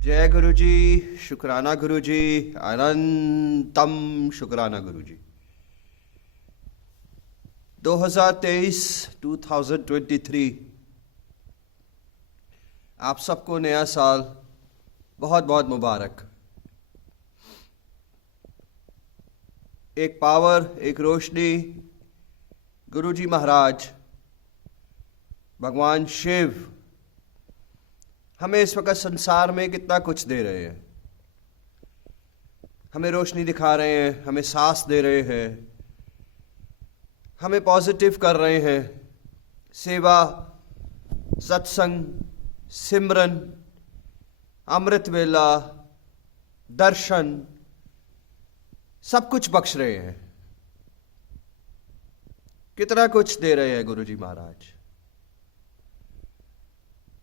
जय गुरु जी, शुक्राना गुरु जी, अनंतम शुक्राना गुरु जी। 2023 आप सबको नया साल बहुत बहुत मुबारक। एक पावर, एक रोशनी, गुरु जी महाराज, भगवान शिव हमें इस वक्त संसार में कितना कुछ दे रहे हैं। हमें रोशनी दिखा रहे हैं, हमें सांस दे रहे हैं, हमें पॉजिटिव कर रहे हैं। सेवा, सत्संग, सिमरन, अमृत वेला, दर्शन, सब कुछ बख्श रहे हैं। कितना कुछ दे रहे हैं गुरु जी महाराज,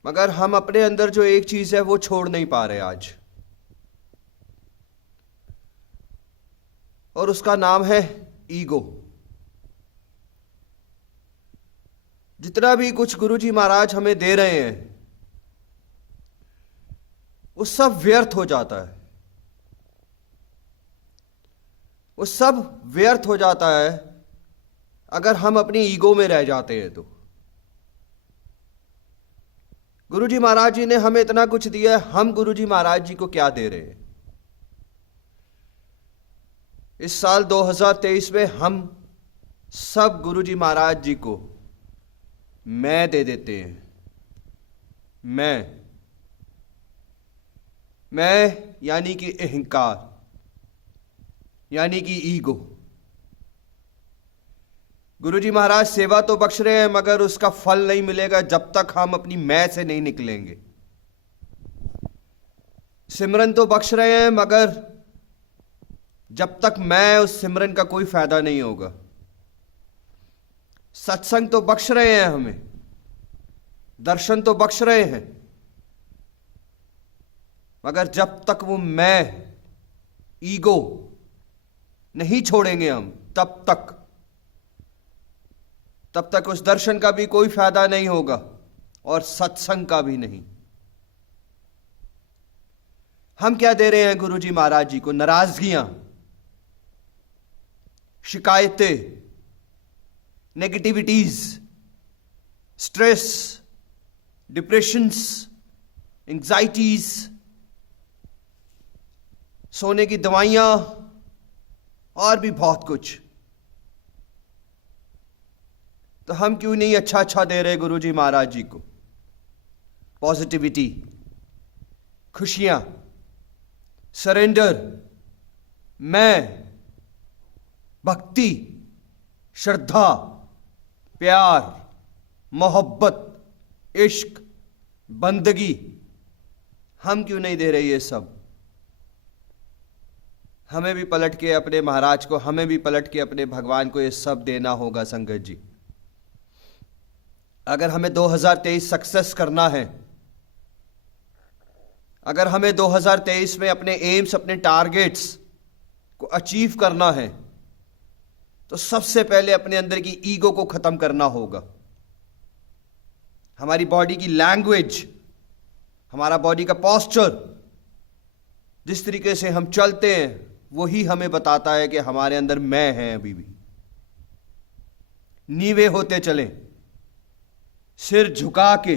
मगर हम अपने अंदर जो एक चीज है वो छोड़ नहीं पा रहे आज, और उसका नाम है ईगो। जितना भी कुछ गुरु जी महाराज हमें दे रहे हैं वो सब व्यर्थ हो जाता है। वो सब व्यर्थ हो जाता है अगर हम अपनी ईगो में रह जाते हैं तो। गुरु जी महाराज जी ने हमें इतना कुछ दिया है, हम गुरु जी महाराज जी को क्या दे रहे हैं? इस साल 2023 में हम सब गुरु जी महाराज जी को मैं दे देते हैं। मैं यानी कि अहंकार, यानी कि ईगो। गुरु जी महाराज सेवा तो बख्श रहे हैं मगर उसका फल नहीं मिलेगा जब तक हम अपनी मैं से नहीं निकलेंगे। सिमरन तो बख्श रहे हैं मगर जब तक मैं, उस सिमरन का कोई फायदा नहीं होगा। सत्संग तो बख्श रहे हैं हमें, दर्शन तो बख्श रहे हैं, मगर जब तक वो मैं, ईगो नहीं छोड़ेंगे हम, तब तक उस दर्शन का भी कोई फायदा नहीं होगा और सत्संग का भी नहीं। हम क्या दे रहे हैं गुरु जी महाराज जी को? नाराजगियां, शिकायतें, नेगेटिविटीज, स्ट्रेस, डिप्रेशंस, एंजाइटीज, सोने की दवाइयां और भी बहुत कुछ। तो हम क्यों नहीं अच्छा दे रहे गुरु जी महाराज जी को? पॉजिटिविटी, खुशियां, सरेंडर, मैं, भक्ति, श्रद्धा, प्यार, मोहब्बत, इश्क, बंदगी। हम क्यों नहीं दे रहे ये सब? हमें भी पलट के अपने महाराज को, हमें भी पलट के अपने भगवान को ये सब देना होगा संगत जी। अगर हमें 2023 सक्सेस करना है, अगर हमें 2023 में अपने एम्स, अपने टारगेट्स को अचीव करना है, तो सबसे पहले अपने अंदर की ईगो को खत्म करना होगा। हमारी बॉडी की लैंग्वेज, हमारा बॉडी का पोस्चर, जिस तरीके से हम चलते हैं वही हमें बताता है कि हमारे अंदर मैं है। अभी भी नीवे होते चलें, सिर झुका के,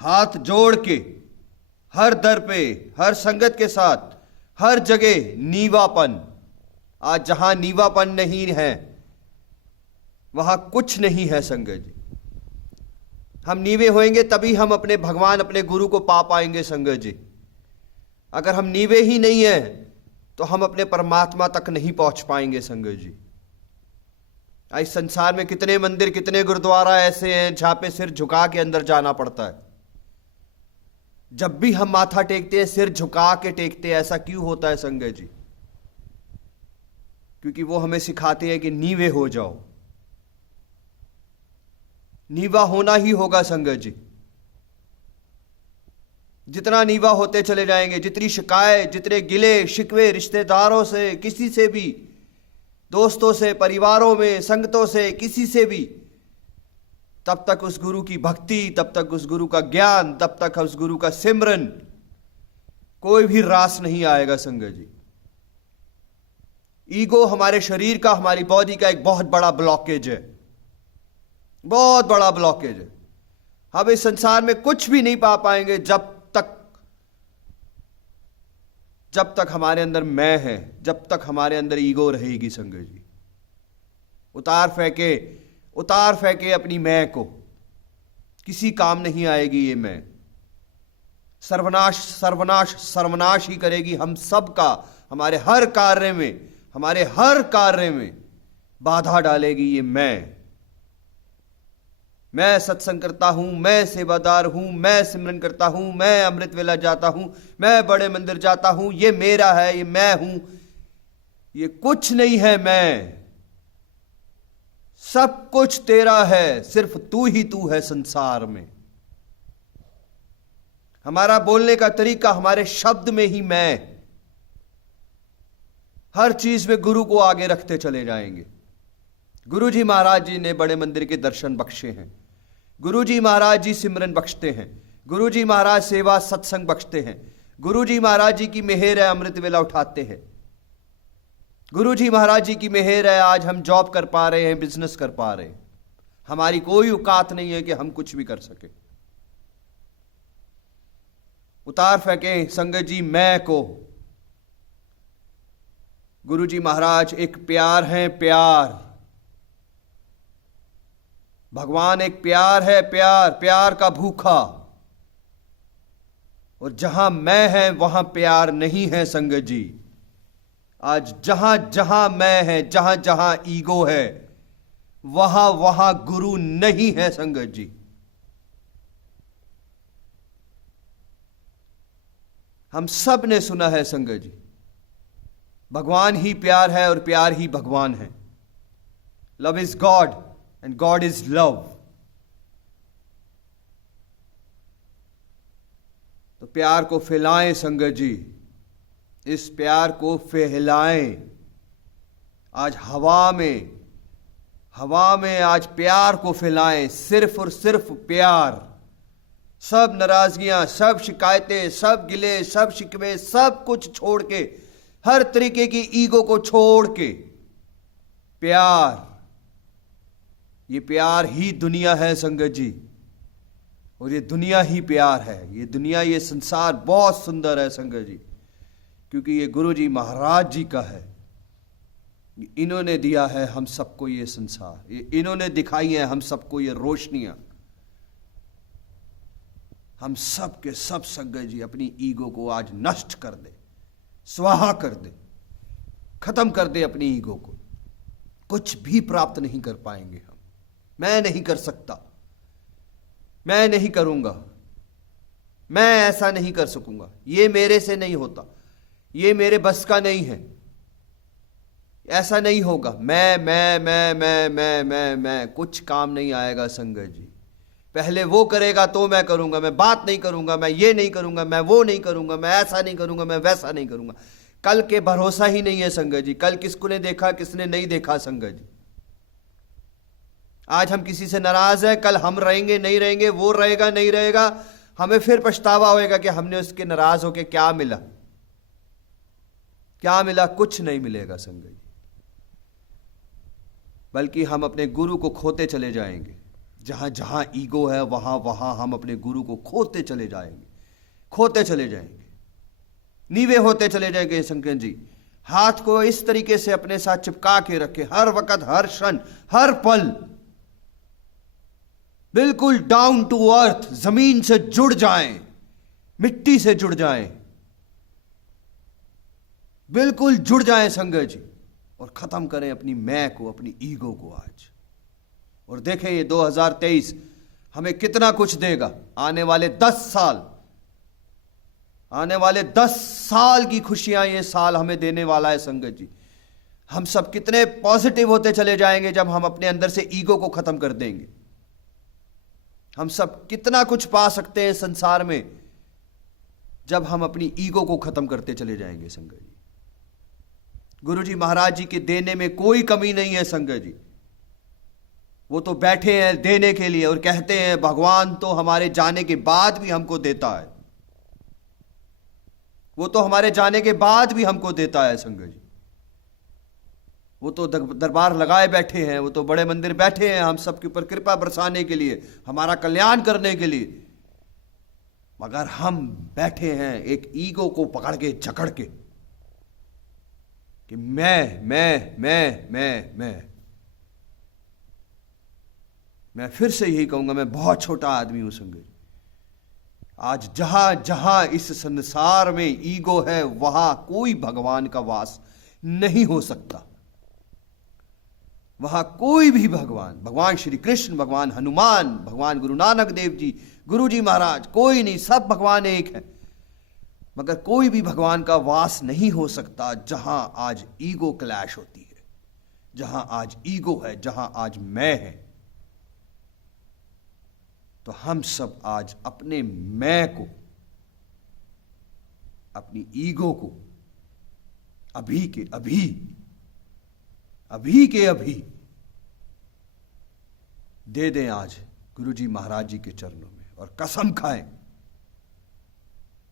हाथ जोड़ के, हर दर पे, हर संगत के साथ, हर जगह नीवापन। आज जहां नीवापन नहीं है वहां कुछ नहीं है संगत जी। हम नीवे होएंगे तभी हम अपने भगवान, अपने गुरु को पा पाएंगे संगत जी। अगर हम नीवे ही नहीं है तो हम अपने परमात्मा तक नहीं पहुंच पाएंगे संगत जी। आज संसार में कितने मंदिर, कितने गुरुद्वारा ऐसे हैं जहां पे सिर झुका के अंदर जाना पड़ता है। जब भी हम माथा टेकते हैं सिर झुका के टेकते हैं। ऐसा क्यों होता है संगत जी? क्योंकि वो हमें सिखाते हैं कि नीवे हो जाओ। नीवा होना ही होगा संगत जी। जितना नीवा होते चले जाएंगे, जितनी शिकायत, जितने गिले शिकवे रिश्तेदारों से, किसी से भी, दोस्तों से, परिवारों में, संगतों से, किसी से भी, तब तक उस गुरु की भक्ति, तब तक उस गुरु का ज्ञान, तब तक उस गुरु का सिमरन कोई भी रास नहीं आएगा संगत जी। ईगो हमारे शरीर का, हमारी बॉडी का एक बहुत बड़ा ब्लॉकेज है, बहुत बड़ा ब्लॉकेज है। हम इस संसार में कुछ भी नहीं पा पाएंगे जब तक हमारे अंदर मैं है, जब तक हमारे अंदर ईगो रहेगी संगत जी। उतार फेंके अपनी मैं को, किसी काम नहीं आएगी ये मैं। सर्वनाश सर्वनाश सर्वनाश ही करेगी हम सब का, हमारे हर कार्य में बाधा डालेगी ये मैं सत्संग करता हूं, मैं सेवादार हूं, मैं सिमरन करता हूं, मैं अमृत वेला जाता हूं, मैं बड़े मंदिर जाता हूं, ये मेरा है, ये मैं हूं। ये कुछ नहीं है मैं, सब कुछ तेरा है, सिर्फ तू ही तू है संसार में। हमारा बोलने का तरीका, हमारे शब्द में ही मैं। हर चीज में गुरु को आगे रखते चले जाएंगे। गुरु जी महाराज जी ने बड़े मंदिर के दर्शन बख्शे हैं, गुरु जी महाराज जी सिमरन बख्शते हैं, गुरु जी महाराज सेवा सत्संग बख्शते हैं, गुरु जी महाराज जी की मेहर है अमृत वेला उठाते हैं, गुरु जी महाराज जी की मेहर है आज हम जॉब कर पा रहे हैं, बिजनेस कर पा रहे हैं। हमारी कोई औकात नहीं है कि हम कुछ भी कर सके। उतार फेंके संगत जी मैं को। गुरु जी महाराज एक प्यार है, प्यार। भगवान एक प्यार है, प्यार का भूखा। और जहां मैं है वहां प्यार नहीं है संगत जी। आज जहां जहां मैं है, जहां जहां ईगो है, वहां वहां गुरु नहीं है संगत जी। हम सब ने सुना है संगत जी, भगवान ही प्यार है और प्यार ही भगवान है। Love is God and God is love. तो प्यार को फैलाएं संगत जी, इस प्यार को फैलाएं। आज हवा में आज प्यार को फैलाएं, सिर्फ और सिर्फ प्यार। सब नाराजगियां, सब शिकायतें, सब गिले, सब शिकवे, सब कुछ छोड़ के, हर तरीके की ईगो को छोड़ के प्यार, ये प्यार ही दुनिया है संगत जी। और ये दुनिया ही प्यार है। ये दुनिया, ये संसार बहुत सुंदर है संगत जी, क्योंकि ये गुरु जी महाराज जी का है। इन्होंने दिया है हम सबको ये संसार, इन्होंने दिखाई है हम सबको ये रोशनियां। हम सब के सब संगत जी अपनी ईगो को आज नष्ट कर दे, स्वाहा कर दे, खत्म कर दे अपनी ईगो को। कुछ भी प्राप्त नहीं कर पाएंगे हम। मैं नहीं कर सकता, मैं नहीं करूंगा, मैं ऐसा नहीं कर सकूंगा, ये मेरे से नहीं होता, ये मेरे बस का नहीं है, ऐसा नहीं होगा। मैं कुछ काम नहीं आएगा संगत जी। पहले वो करेगा तो मैं करूंगा, मैं बात नहीं करूंगा, मैं ये नहीं करूंगा, मैं वो नहीं करूंगा, मैं ऐसा नहीं करूंगा, मैं वैसा नहीं करूंगा। कल के भरोसा ही नहीं है संगत जी। कल किसको ने देखा, किसने नहीं देखा संगत जी। आज हम किसी से नाराज है, कल हम रहेंगे नहीं रहेंगे, वो रहेगा नहीं रहेगा, हमें फिर पछतावा होएगा कि हमने उसके नाराज होकर क्या मिला, क्या मिला। कुछ नहीं मिलेगा संगत जी, बल्कि हम अपने गुरु को खोते चले जाएंगे। जहां जहां ईगो है वहां वहां हम अपने गुरु को खोते चले जाएंगे, खोते चले जाएंगे, नीवे होते चले जाएंगे संगत जी। हाथ को इस तरीके से अपने साथ चिपका के रखे, हर वक्त, हर क्षण, हर पल बिल्कुल डाउन टू अर्थ, जमीन से जुड़ जाएं, मिट्टी से जुड़ जाएं, बिल्कुल जुड़ जाएं संगत जी। और खत्म करें अपनी मैं को, अपनी ईगो को आज। और देखें ये 2023 हमें कितना कुछ देगा। आने वाले 10 साल, आने वाले 10 साल की खुशियां ये साल हमें देने वाला है संगत जी। हम सब कितने पॉजिटिव होते चले जाएंगे जब हम अपने अंदर से ईगो को खत्म कर देंगे। हम सब कितना कुछ पा सकते हैं संसार में जब हम अपनी ईगो को खत्म करते चले जाएंगे संगत जी। गुरु जी महाराज जी के देने में कोई कमी नहीं है संगत जी। वो तो बैठे हैं देने के लिए और कहते हैं भगवान तो हमारे जाने के बाद भी हमको देता है। वो तो हमारे जाने के बाद भी हमको देता है संगत जी। वो तो दरबार लगाए बैठे हैं, वो तो बड़े मंदिर बैठे हैं हम सबके ऊपर कृपा बरसाने के लिए, हमारा कल्याण करने के लिए। मगर हम बैठे हैं एक ईगो को पकड़ के जकड़ के कि मैं फिर से यही कहूंगा, मैं बहुत छोटा आदमी हूं संगत। आज जहां जहां इस संसार में ईगो है वहां कोई भगवान का वास नहीं हो सकता। वहां कोई भी भगवान श्री कृष्ण, भगवान हनुमान, भगवान गुरु नानक देव जी, गुरु जी महाराज, कोई नहीं, सब भगवान एक है। मगर कोई भी भगवान का वास नहीं हो सकता जहां आज ईगो क्लैश होती है, जहां आज ईगो है, जहां आज मैं है। तो हम सब आज अपने मैं को, अपनी ईगो को अभी के अभी दे दें आज गुरु जी महाराज जी के चरणों में, और कसम खाएं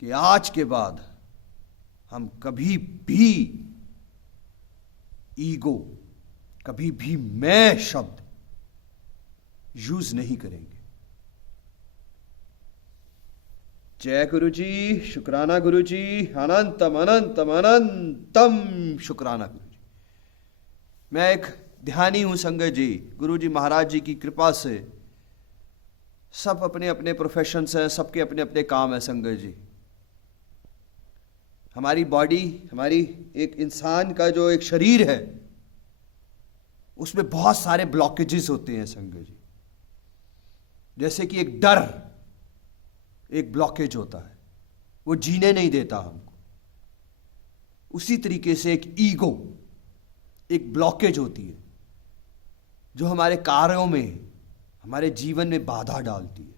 कि आज के बाद हम कभी भी ईगो, कभी भी मैं शब्द यूज नहीं करेंगे। जय गुरु जी, शुक्राना गुरु जी, अनंतम अनंतम अनंतम शुक्राना गुरु जी। मैं एक ध्यानी हूं संगत जी। गुरु जी महाराज जी की कृपा से सब अपने अपने प्रोफेशन हैं, सबके अपने अपने काम है संगत जी। हमारी बॉडी, हमारी एक इंसान का जो एक शरीर है उसमें बहुत सारे ब्लॉकेजेस होते हैं संगत जी। जैसे कि एक डर एक ब्लॉकेज होता है, वो जीने नहीं देता हमको। उसी तरीके से एक ईगो एक ब्लॉकेज होती है जो हमारे कार्यों में, हमारे जीवन में बाधा डालती है।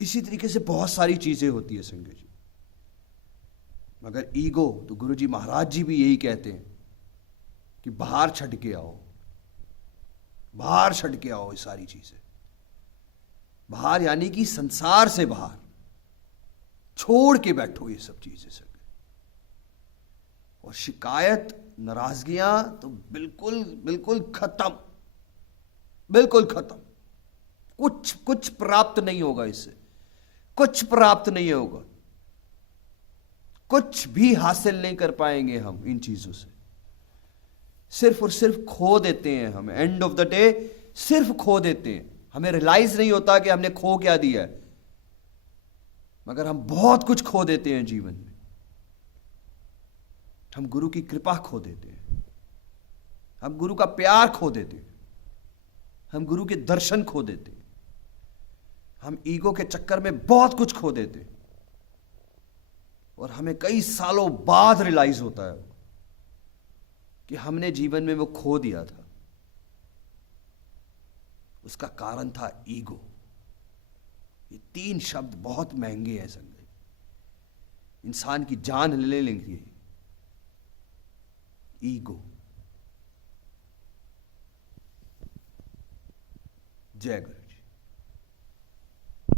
इसी तरीके से बहुत सारी चीजें होती है संगत जी। मगर ईगो तो गुरु जी महाराज जी भी यही कहते हैं कि बाहर छड़ के आओ, बाहर छड़ के आओ ये सारी चीजें। बाहर यानी कि संसार से बाहर छोड़ के बैठो ये सब चीजें सब। और शिकायत, नाराजगियां तो बिल्कुल बिल्कुल खत्म, बिल्कुल खत्म। कुछ प्राप्त नहीं होगा इससे, कुछ प्राप्त नहीं होगा, कुछ भी हासिल नहीं कर पाएंगे हम इन चीजों से। सिर्फ और सिर्फ खो देते हैं हम। एंड ऑफ द डे सिर्फ खो देते हैं। हमें रियलाइज नहीं होता कि हमने खो क्या दिया है, मगर हम बहुत कुछ खो देते हैं जीवन में। हम गुरु की कृपा खो देते हैं, हम गुरु का प्यार खो देते हैं, हम गुरु के दर्शन खो देते हैं, हम ईगो के चक्कर में बहुत कुछ खो देते हैं। और हमें कई सालों बाद रियलाइज होता है कि हमने जीवन में वो खो दिया था। उसका कारण था ईगो। ये 3 शब्द बहुत महंगे हैं संगत, इंसान की जान ले लेंगे। ईगो। जय गुरु।